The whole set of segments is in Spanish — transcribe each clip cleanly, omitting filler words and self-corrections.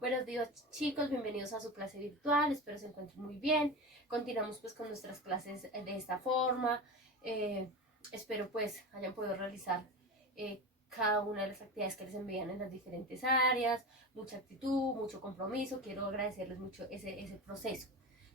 Buenos días chicos, bienvenidos a su clase virtual, espero se encuentren muy bien. Continuamos pues con nuestras clases de esta forma. Espero pues hayan podido realizar cada una de las actividades que les envían en las diferentes áreas. Mucha actitud, mucho compromiso, quiero agradecerles mucho ese proceso.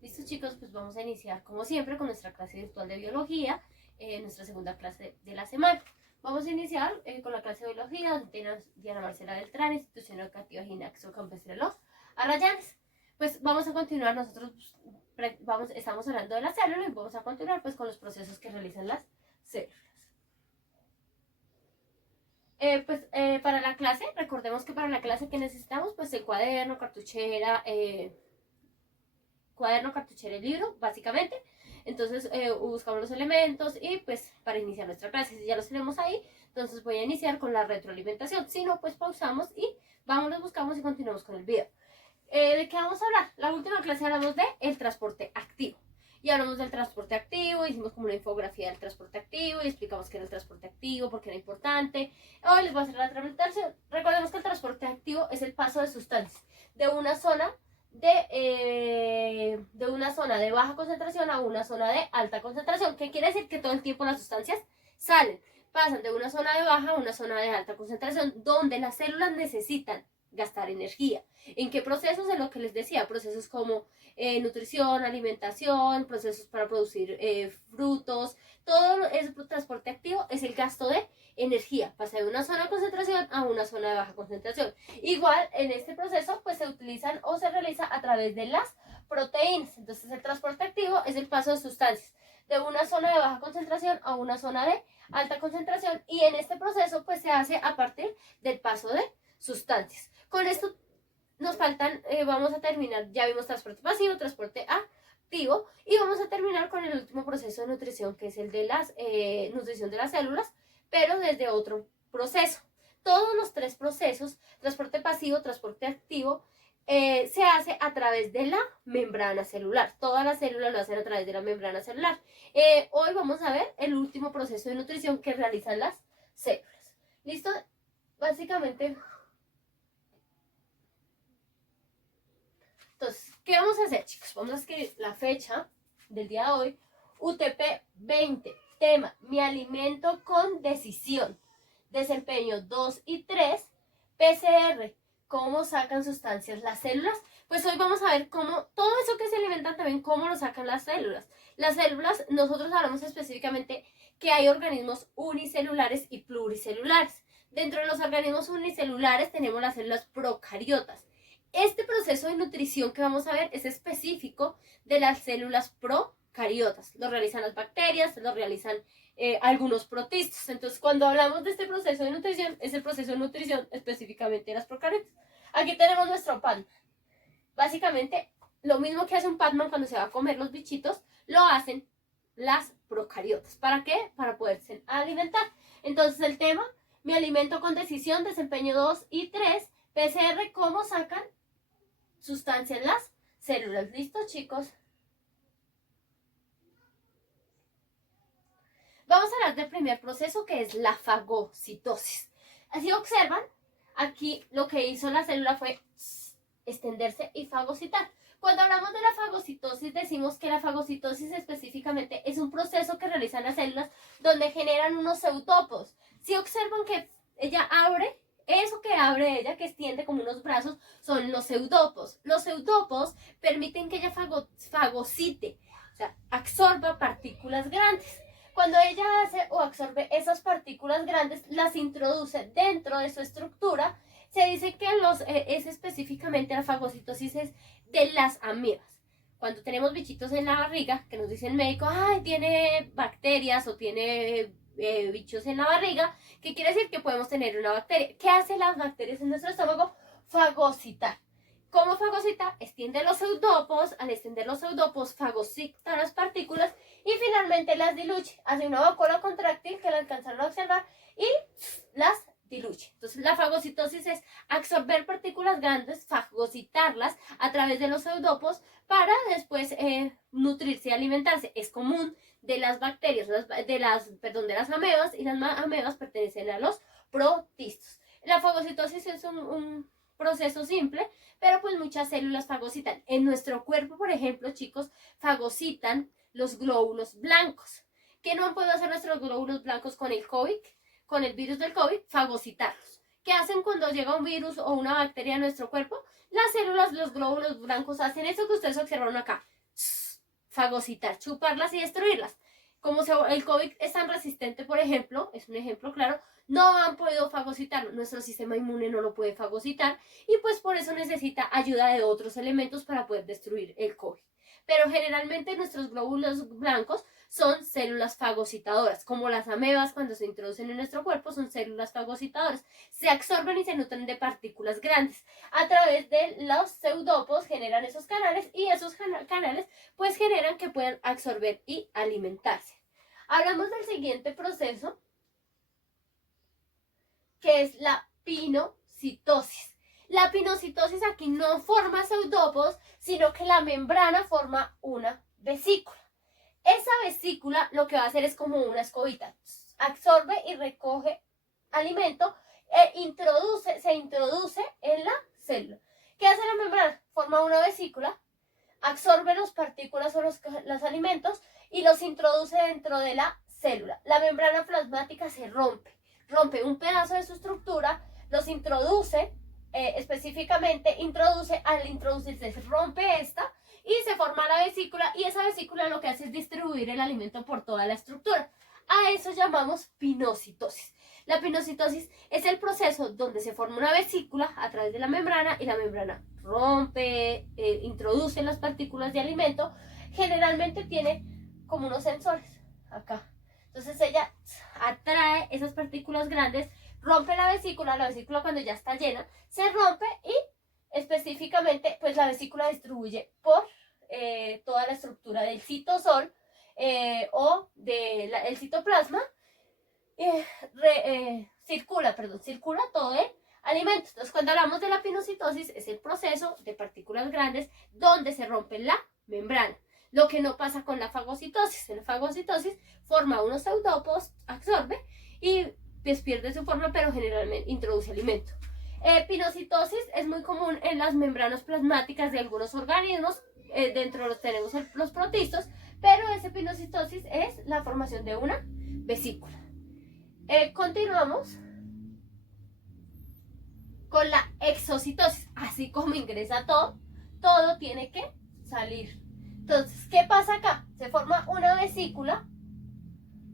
Listo chicos, pues vamos a iniciar como siempre con nuestra clase virtual de biología, nuestra segunda clase de la semana. Vamos a iniciar con la clase de biología, donde tenemos Diana Marcela Beltrán, Institución Educativa Ginaxo Campestre Los Arrayanes. Pues vamos a continuar, nosotros estamos hablando de las células y vamos a continuar pues con los procesos que realizan las células. Para la clase, recordemos que para la clase que necesitamos, pues el cuaderno, cartuchera y libro, básicamente. Entonces buscamos los elementos y pues para iniciar nuestra clase, si ya los tenemos ahí, entonces voy a iniciar con la retroalimentación. Si no, pues pausamos y vamos, los buscamos y continuamos con el video. ¿De qué vamos a hablar? La última clase hablamos de el transporte activo. Y hablamos del transporte activo, hicimos como una infografía del transporte activo y explicamos qué era el transporte activo, por qué era importante. Hoy les voy a hacer la retroalimentación. Recordemos que el transporte activo es el paso de sustancias de una zona de baja concentración a una zona de alta concentración. ¿Qué quiere decir? Que todo el tiempo las sustancias salen, pasan de una zona de baja a una zona de alta concentración, donde las células necesitan gastar energía. ¿En qué procesos? En lo que les decía, procesos como nutrición, alimentación, procesos para producir frutos, todo ese transporte activo es el gasto de energía, pasa de una zona de concentración a una zona de baja concentración. Igual en este proceso pues se utilizan o se realiza a través de las proteínas. Entonces el transporte activo es el paso de sustancias de una zona de baja concentración a una zona de alta concentración, y en este proceso pues se hace a partir del paso de sustancias. Con esto nos faltan, vamos a terminar, ya vimos transporte pasivo, transporte activo, y vamos a terminar con el último proceso de nutrición, que es el de la nutrición de las células, pero desde otro proceso. Todos los tres procesos, transporte pasivo, transporte activo, se hace a través de la membrana celular. Todas las células lo hacen a través de la membrana celular. Hoy vamos a ver el último proceso de nutrición que realizan las células. ¿Listo? Básicamente, entonces, ¿qué vamos a hacer, chicos? Vamos a escribir la fecha del día de hoy, UTP 20, tema, mi alimento con decisión, desempeño 2 y 3, PCR, cómo sacan sustancias las células. Pues hoy vamos a ver cómo, todo eso que se alimentan también, cómo lo sacan las células. Las células, nosotros hablamos específicamente que hay organismos unicelulares y pluricelulares. Dentro de los organismos unicelulares tenemos las células procariotas. Este proceso de nutrición que vamos a ver es específico de las células procariotas. Lo realizan las bacterias, lo realizan algunos protistos. Entonces, cuando hablamos de este proceso de nutrición, es el proceso de nutrición específicamente de las procariotas. Aquí tenemos nuestro pan. Básicamente, lo mismo que hace un Pac-Man cuando se va a comer los bichitos, lo hacen las procariotas. ¿Para qué? Para poderse alimentar. Entonces, el tema, mi alimento con decisión, desempeño 2 y 3, PCR, cómo sacan sustancia en las células. ¿Listo, chicos? Vamos a hablar del primer proceso, que es la fagocitosis. Así observan, aquí lo que hizo la célula fue extenderse y fagocitar. Cuando hablamos de la fagocitosis, decimos que la fagocitosis específicamente es un proceso que realizan las células donde generan unos eutopos. Si observan que ella abre, eso que abre ella, que extiende como unos brazos, son los eutopos. Los eutopos permiten que ella fagocite, o sea, absorba partículas grandes. Cuando ella hace o absorbe esas partículas grandes, las introduce dentro de su estructura. Se dice que es específicamente la fagocitosis es de las amebas. Cuando tenemos bichitos en la barriga, que nos dice el médico, ay, tiene bacterias o tiene bichos en la barriga, ¿qué quiere decir? Que podemos tener una bacteria. ¿Qué hacen las bacterias en nuestro estómago? Fagocitar. ¿Cómo fagocita? Extiende los eutopos, al extender los eutopos fagocita las partículas y finalmente las diluye. Hace una vacuola contráctil que la alcanzaron a observar y las diluye. Entonces la fagocitosis es absorber partículas grandes, fagocitarlas a través de los eutopos para después nutrirse y alimentarse. Es común de las bacterias, de las amebas, y las amebas pertenecen a los protistos. La fagocitosis es un proceso simple, pero pues muchas células fagocitan. En nuestro cuerpo, por ejemplo, chicos, fagocitan los glóbulos blancos. ¿Qué no han podido hacer nuestros glóbulos blancos con el COVID? Con el virus del COVID, fagocitarlos. ¿Qué hacen cuando llega un virus o una bacteria a nuestro cuerpo? Las células, los glóbulos blancos hacen eso que ustedes observaron acá. Fagocitar, chuparlas y destruirlas. Como el COVID es tan resistente, por ejemplo, es un ejemplo claro, no han podido fagocitarlo. Nuestro sistema inmune no lo puede fagocitar y pues por eso necesita ayuda de otros elementos para poder destruir el COVID. Pero generalmente nuestros glóbulos blancos son células fagocitadoras, como las amebas cuando se introducen en nuestro cuerpo son células fagocitadoras. Se absorben y se nutren de partículas grandes. A través de los pseudopos generan esos canales y esos canales pues generan que puedan absorber y alimentarse. Hablamos del siguiente proceso, que es la pinocitosis. La pinocitosis aquí no forma pseudopos, sino que la membrana forma una vesícula. Esa vesícula lo que va a hacer es como una escobita. Absorbe y recoge alimento se introduce en la célula. ¿Qué hace la membrana? Forma una vesícula, absorbe las partículas o los alimentos y los introduce dentro de la célula. La membrana plasmática se rompe un pedazo de su estructura, los introduce, específicamente al introducirse se rompe esta y se forma la vesícula y esa vesícula lo que hace es distribuir el alimento por toda la estructura. A eso llamamos pinocitosis. La pinocitosis es el proceso donde se forma una vesícula a través de la membrana y la membrana rompe, introduce las partículas de alimento. Generalmente tiene como unos sensores acá. Entonces ella atrae esas partículas grandes, rompe la vesícula cuando ya está llena, se rompe y específicamente pues la vesícula distribuye por toda la estructura del citosol o del citoplasma, circula todo el alimento. Entonces cuando hablamos de la pinocitosis es el proceso de partículas grandes donde se rompe la membrana. Lo que no pasa con la fagocitosis. En la fagocitosis forma unos pseudopos, absorbe y pues pierde su forma, pero generalmente introduce alimento. Pinocitosis es muy común en las membranas plasmáticas de algunos organismos. Dentro los tenemos los protistos, pero esa pinocitosis es la formación de una vesícula. Continuamos con la exocitosis. Así como ingresa todo tiene que salir. Entonces, ¿qué pasa acá? Se forma una vesícula.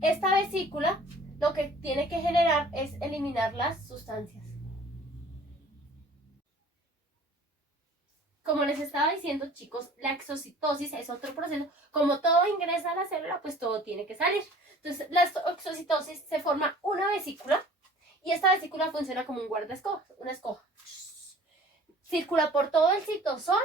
Esta vesícula lo que tiene que generar es eliminar las sustancias. Como les estaba diciendo, chicos, la exocitosis es otro proceso. Como todo ingresa a la célula, pues todo tiene que salir. Entonces, la exocitosis se forma una vesícula y esta vesícula funciona como un guardaescoba, una escoba. Circula por todo el citosol,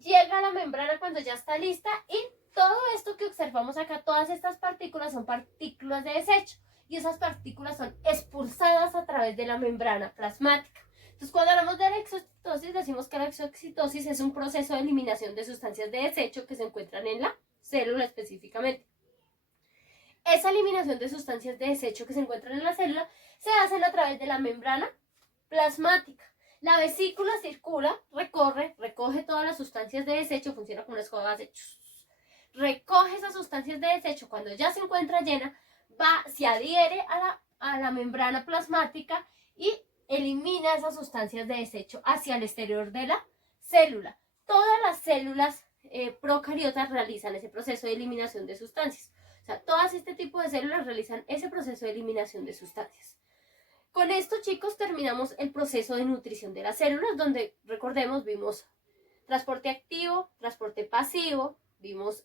llega a la membrana cuando ya está lista y todo esto que observamos acá, todas estas partículas son partículas de desecho y esas partículas son expulsadas a través de la membrana plasmática. Entonces, cuando hablamos de la exocitosis, decimos que la exocitosis es un proceso de eliminación de sustancias de desecho que se encuentran en la célula específicamente. Esa eliminación de sustancias de desecho que se encuentran en la célula se hace a través de la membrana plasmática. La vesícula circula, recoge todas las sustancias de desecho, funciona como una escoba, recoge esas sustancias de desecho. Cuando ya se encuentra llena, se adhiere a la membrana plasmática y elimina esas sustancias de desecho hacia el exterior de la célula. Todas las células procariotas realizan ese proceso de eliminación de sustancias. O sea, todas este tipo de células realizan ese proceso de eliminación de sustancias. Con esto, chicos, terminamos el proceso de nutrición de las células, donde, recordemos, vimos transporte activo, transporte pasivo, vimos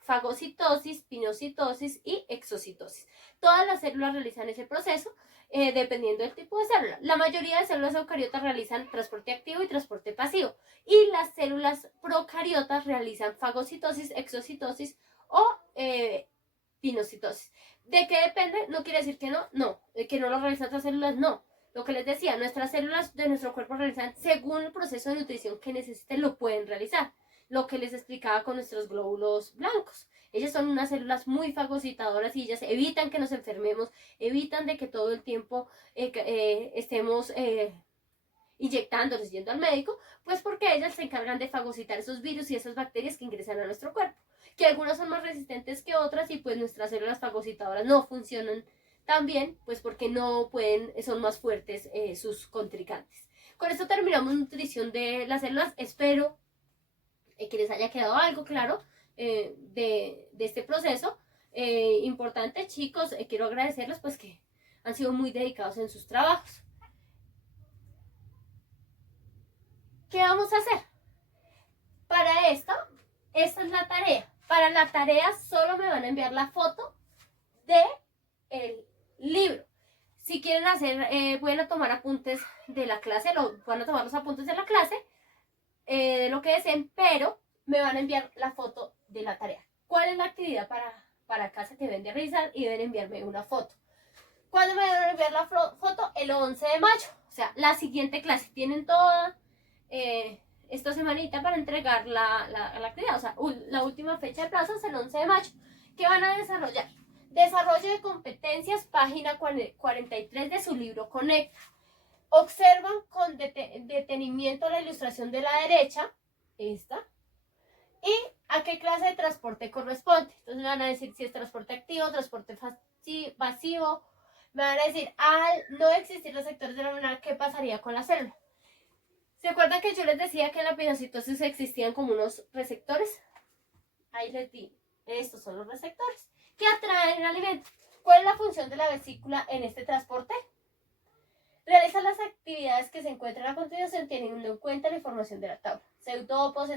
fagocitosis, pinocitosis y exocitosis. Todas las células realizan ese proceso dependiendo del tipo de célula. La mayoría de células eucariotas realizan transporte activo y transporte pasivo. Y las células procariotas realizan fagocitosis, exocitosis o pinocitosis. ¿De qué depende? No quiere decir que que no lo realizan otras células, no. Lo que les decía, nuestras células de nuestro cuerpo realizan según el proceso de nutrición que necesiten, lo pueden realizar. Lo que les explicaba con nuestros glóbulos blancos. Ellas son unas células muy fagocitadoras y ellas evitan que nos enfermemos, evitan de que todo el tiempo estemos inyectándoles, yendo al médico, pues porque ellas se encargan de fagocitar esos virus y esas bacterias que ingresan a nuestro cuerpo, que algunas son más resistentes que otras y pues nuestras células fagocitadoras no funcionan tan bien, pues porque no pueden, son más fuertes sus contrincantes. Con esto terminamos nutrición de las células. Espero que les haya quedado algo claro de este proceso. Importante, chicos, quiero agradecerles pues que han sido muy dedicados en sus trabajos. ¿Qué vamos a hacer? Para esto, esta es la tarea. Para la tarea solo me van a enviar la foto del libro. Si quieren hacer, pueden tomar apuntes de la clase, van a tomar los apuntes de la clase, de lo que deseen, pero me van a enviar la foto de la tarea. ¿Cuál es la actividad para casa que deben de realizar? Y deben enviarme una foto. ¿Cuándo me deben enviar la foto? El 11 de mayo. O sea, la siguiente clase. Tienen toda esta semanita para entregar la actividad. O sea, la última fecha de plazo es el 11 de mayo. ¿Qué van a desarrollar? Desarrollo de competencias, página 43 de su libro Conecta. Observan con detenimiento la ilustración de la derecha, esta, y a qué clase de transporte corresponde. Entonces me van a decir si es transporte activo, transporte pasivo. Me van a decir, al no existir los sectores de la membrana, ¿qué pasaría con la célula? ¿Se acuerdan que yo les decía que en la pinocitosis existían como unos receptores? Ahí les di, estos son los receptores que atraen el alimento. ¿Cuál es la función de la vesícula en este transporte? Realiza las actividades que se encuentran a continuación teniendo en cuenta la información de la tabla. Pseudópodos,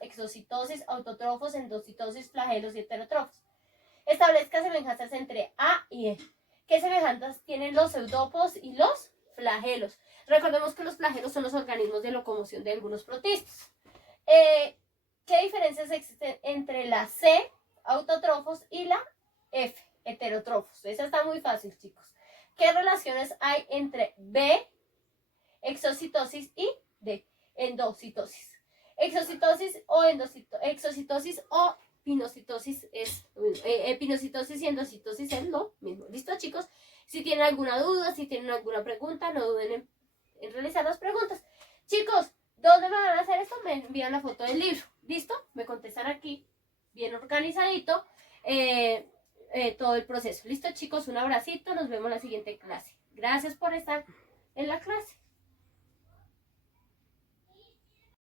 exocitosis, autótrofos, endocitosis, flagelos y heterótrofos. Establezca semejanzas entre A y E. ¿Qué semejanzas tienen los pseudópodos y los flagelos? Recordemos que los flagelos son los organismos de locomoción de algunos protistas. ¿Qué diferencias existen entre la C, autótrofos, y la F, heterótrofos? Esa está muy fácil, chicos. ¿Qué relaciones hay entre B, exocitosis, y D, endocitosis? Exocitosis o pinocitosis es pinocitosis y endocitosis es lo mismo. ¿Listo, chicos? Si tienen alguna duda, si tienen alguna pregunta, no duden en realizar las preguntas. Chicos, ¿dónde me van a hacer esto? Me envían la foto del libro. ¿Listo? Me contestan aquí, bien organizadito, todo el proceso. ¿Listo, chicos? Un abracito. Nos vemos en la siguiente clase. Gracias por estar en la clase.